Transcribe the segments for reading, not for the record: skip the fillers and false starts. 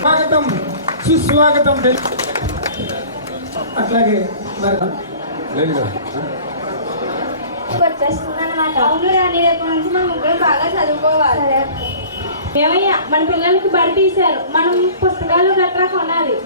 స్వాగతం సుస్వాగతం. అట్లాగే బాగా చదువుకోవాలి. ఏమయ్యా మన పిల్లలకి బడి తీశారు, మనం పుస్తకాలు గట్రా కొనాలి.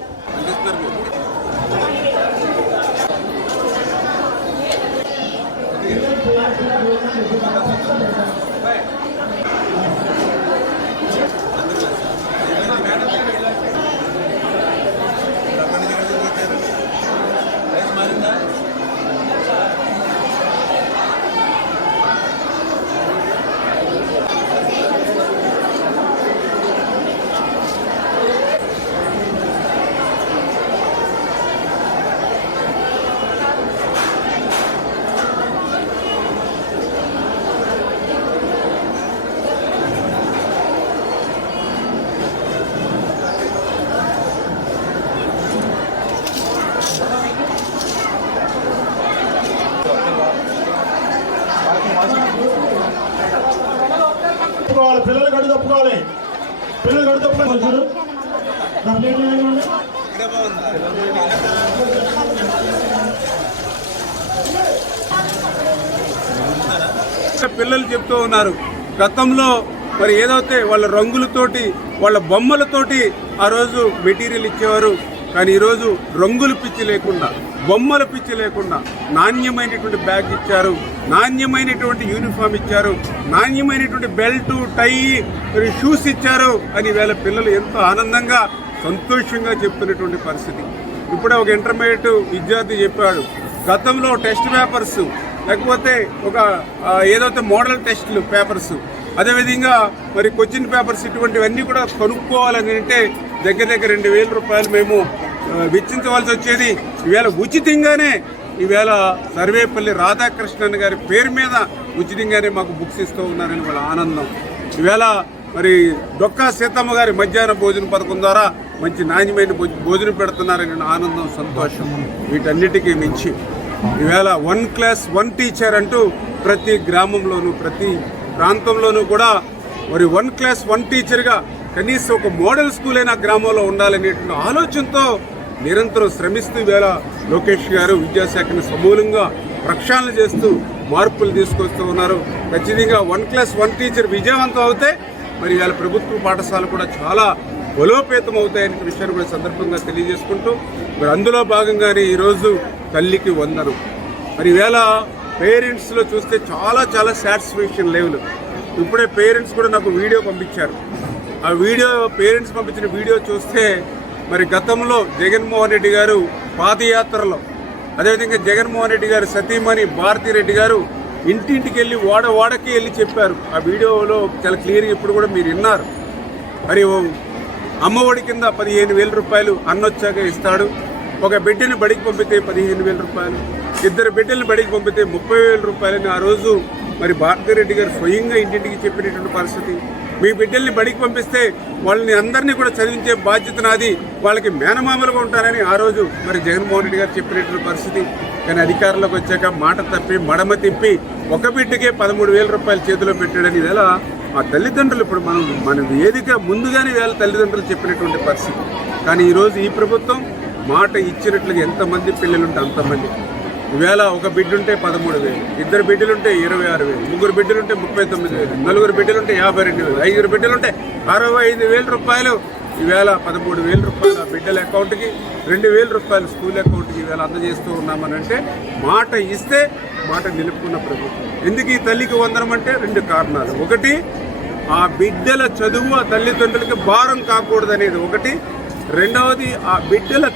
పిల్లలు గడి తప్పుకోవాలి, పిల్లలు గడి తప్పుకోవాలి. పిల్లలు చెప్తూ ఉన్నారు, గతంలో మరి ఏదైతే వాళ్ళ రంగులతోటి వాళ్ళ బొమ్మలతోటి ఆ రోజు మెటీరియల్ ఇచ్చేవారు, కానీ ఈరోజు రంగుల పిచ్చి లేకుండా బొమ్మల పిచ్చి లేకుండా నాణ్యమైనటువంటి బ్యాగ్ ఇచ్చారు, నాణ్యమైనటువంటి యూనిఫామ్ ఇచ్చారు, నాణ్యమైనటువంటి బెల్ట్ టై షూస్ ఇచ్చారు అని వేళ పిల్లలు ఎంతో ఆనందంగా సంతోషంగా చెప్తున్నటువంటి పరిస్థితి. ఇప్పుడే ఒక ఇంటర్మీడియట్ విద్యార్థి చెప్పాడు, గతంలో టెస్ట్ పేపర్స్ లేకపోతే ఒక ఏదైతే మోడల్ టెస్టులు పేపర్స్, అదేవిధంగా మరి క్వశ్చన్ పేపర్స్ ఇటువంటివన్నీ కూడా కొనుక్కోవాలని అంటే దగ్గర 2,000 రూపాయలు మేము వెచ్చించవలసి వచ్చేది. ఈవేళ ఉచితంగానే ఈవేళ సర్వేపల్లి రాధాకృష్ణన్ గారి పేరు మీద ఉచితంగానే మాకు బుక్స్ ఇస్తూ ఉన్నారని వాళ్ళ ఆనందం. ఈవేళ మరి డొక్కా సీతమ్మ గారి మధ్యాహ్న భోజన పథకం ద్వారా మంచి నాణ్యమైన భోజనం పెడుతున్నారని ఆనందం, సంతోషం. వీటన్నిటికీ మించి ఈవేళ 1 క్లాస్ 1 టీచర్ అంటూ ప్రతి గ్రామంలోనూ ప్రతి ప్రాంతంలోనూ కూడా మరి 1 క్లాస్ 1 టీచర్గా కనీసం ఒక మోడల్ స్కూల్ అయినా గ్రామంలో ఉండాలనేటువంటి ఆలోచనతో నిరంతరం శ్రమిస్తూ ఈవేళ లోకేష్ గారు విద్యాశాఖను సమూలంగా ప్రక్షాళన చేస్తూ మార్పులు తీసుకొస్తూ ఉన్నారు. ఖచ్చితంగా 1 క్లాస్ 1 టీచర్ విజయవంతం అవుతే మరి ఇవాళ ప్రభుత్వ పాఠశాలలు కూడా చాలా బలోపేతం అవుతాయనే విషయాన్ని కూడా సందర్భంగా తెలియజేసుకుంటూ మరి అందులో భాగంగానే ఈరోజు తల్లికి వందనం. మరి ఈవేళ పేరెంట్స్లో చూస్తే చాలా సాటిస్ఫాక్షన్ లెవెల్. ఇప్పుడే పేరెంట్స్ కూడా నాకు వీడియో పంపించారు. ఆ వీడియో పేరెంట్స్ పంపించిన వీడియో చూస్తే మరి గతంలో జగన్మోహన్ రెడ్డి గారు పాదయాత్రలో, అదేవిధంగా జగన్మోహన్ రెడ్డి గారు సతీమణి భారతిరెడ్డి గారు ఇంటింటికి వెళ్ళి వాడకి వెళ్ళి చెప్పారు. ఆ వీడియోలో చాలా క్లియర్గా ఇప్పుడు కూడా మీరు విన్నారు. మరి అమ్మఒడి కింద 15,000 రూపాయలు అన్నొచ్చాక ఇస్తాడు, ఒక బిడ్డని బడికి పంపితే 15,000 రూపాయలు, 2 బిడ్డలను బడికి పంపితే 30,000 రూపాయలని ఆ రోజు మరి భారతిరెడ్డి గారు స్వయంగా ఇంటింటికి చెప్పినటువంటి పరిస్థితి. మీ బిడ్డల్ని బడికి పంపిస్తే వాళ్ళని అందరినీ కూడా చదివించే బాధ్యత నాది, వాళ్ళకి మేనమామలుగా ఉంటానని ఆ రోజు మరి జగన్మోహన్ రెడ్డి గారు చెప్పినటువంటి పరిస్థితి. కానీ అధికారంలోకి వచ్చాక మాట తప్పి మడమ తిప్పి ఒక బిడ్డకే 13,000 రూపాయలు చేతిలో పెట్టాడని వేళ ఆ తల్లిదండ్రులు ఇప్పుడు మన వేదిక ముందుగానే వేళ తల్లిదండ్రులు చెప్పినటువంటి పరిస్థితి. కానీ ఈరోజు ఈ ప్రభుత్వం మాట ఇచ్చినట్లుగా ఎంతమంది పిల్లలుంటే అంతమంది. ఈవేళ ఒక బిడ్డుంటే 13,000, 2 బిడ్డలుంటే 26,000, 3 బిడ్డలుంటే 39,000, 4 బిడ్డలుంటే 52,000, 5 బిడ్డలుంటే 65,000 రూపాయలు. ఈవేళ 13,000 రూపాయలు ఆ బిడ్డల అకౌంట్కి, 2,000 రూపాయలు స్కూల్ అకౌంట్కి ఈవేళ అందజేస్తూ ఉన్నామనంటే మాట ఇస్తే మాట నిలుపుకున్న ప్రభుత్వం. ఎందుకు ఈ తల్లికి వందనం అంటే 2 కారణాలు. ఒకటి, ఆ బిడ్డల చదువు ఆ తల్లిదండ్రులకి భారం కాకూడదనేది ఒకటి. రెండవది, ఆ బిడ్డల